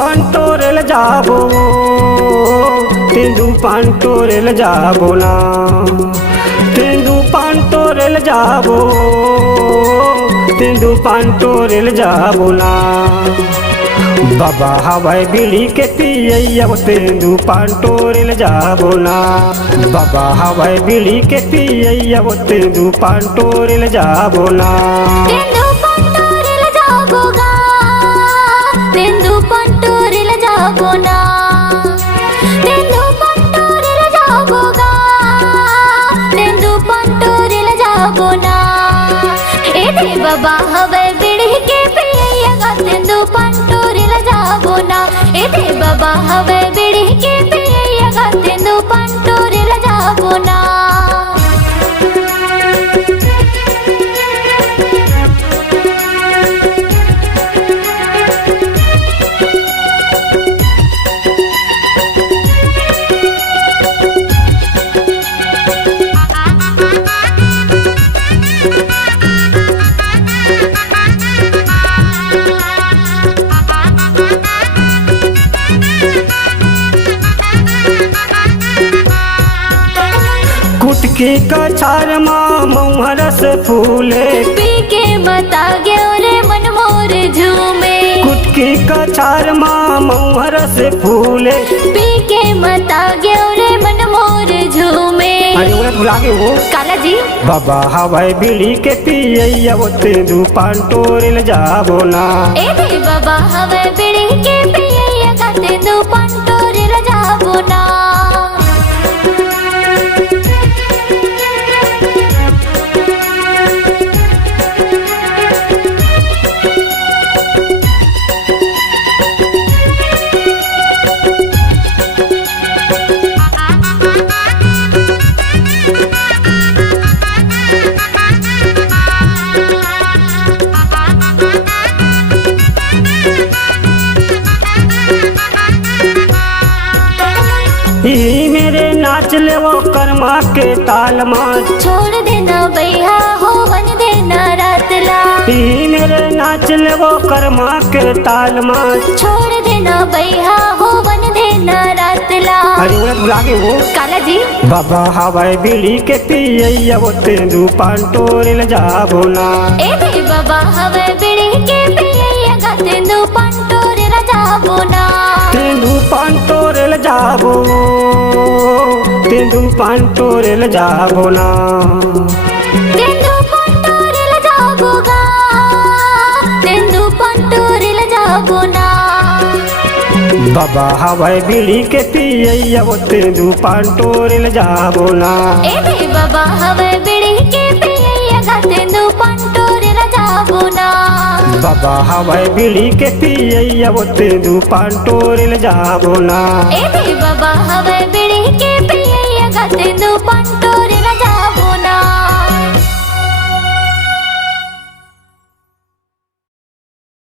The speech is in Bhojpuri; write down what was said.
पंटोरेल जाबो तेंदू पंटोरेल जाबो ना तेंदू पंटोरेल जाबो तेंदू पंटोरेल जाबो ना बाबा हवाई बीड़ी के पियैया तेंदू पंटोरेल जाबो ना बाबा हवाई बीड़ी के पियैया तेंदू पंटोरेल जाबो ना तेंदू पंटोरेल जाबोगा तेंदू पंटोरेल जाबो ना तेंदू पंटोरेल जाबोगा तेंदू पंटोरेल जाबो ना ए दे बाबा हवाई बीड़ी के पियैया तेंदू पंटोरेल जाबो ना ए दे बाबा हवाई बीड़ी के पियैया तेंदू पंटोरेल जाबो ना कुटकी कछार माँ मऊहरस फूले पी के मता गयो रे मन मोर झूमे कुटकी कछार माँ मऊहरस फूले पी के मता गयो रे मन मोर झूमे अरे उन्हें भुला गए वो काला जी बाबा हवाई बीड़ी के पियैया तेंदू पंटोरेल जाबो ना ए दे बाबा हवे बीड़ी के पियैया तेंदू पंटोरेल जाबो ना ई मेरे नाच ले वो कर्मा के ताल माँ छोड़ देना भैया हो बन देना रातला ई मेरे नाच ले वो कर्मा के ताल माँ छोड़ देना भैया हो बन देना रातला अरे उन्हें भुला गए वो काला जी बाबा हवाई बीड़ी के पियैया तेंदू पंटोरेल जाबो ना ए दे बाबा हवे बीड़ी के पियैया तेंदू पंटोरेल जाबो ना तेंदू पंटोरेल जाबो तेंदू पंटोरेल जाबो ना तेंदू पंटोरेल जाबोगा तेंदू पंटोरेल जाबो ना बाबा हवाई बीड़ी के पियैया तेंदू पंटोरेल जाबो ना ए दे बाबा हवे बीड़ी के पियैया तेंदू पंटोरेल जाबो ना बाबा हवाई बीड़ी के पियैया तेंदू पंटोरेल जाबो ना ए दे बाबा हवे बीड़ी के पियैया तेंदू पंटोरेल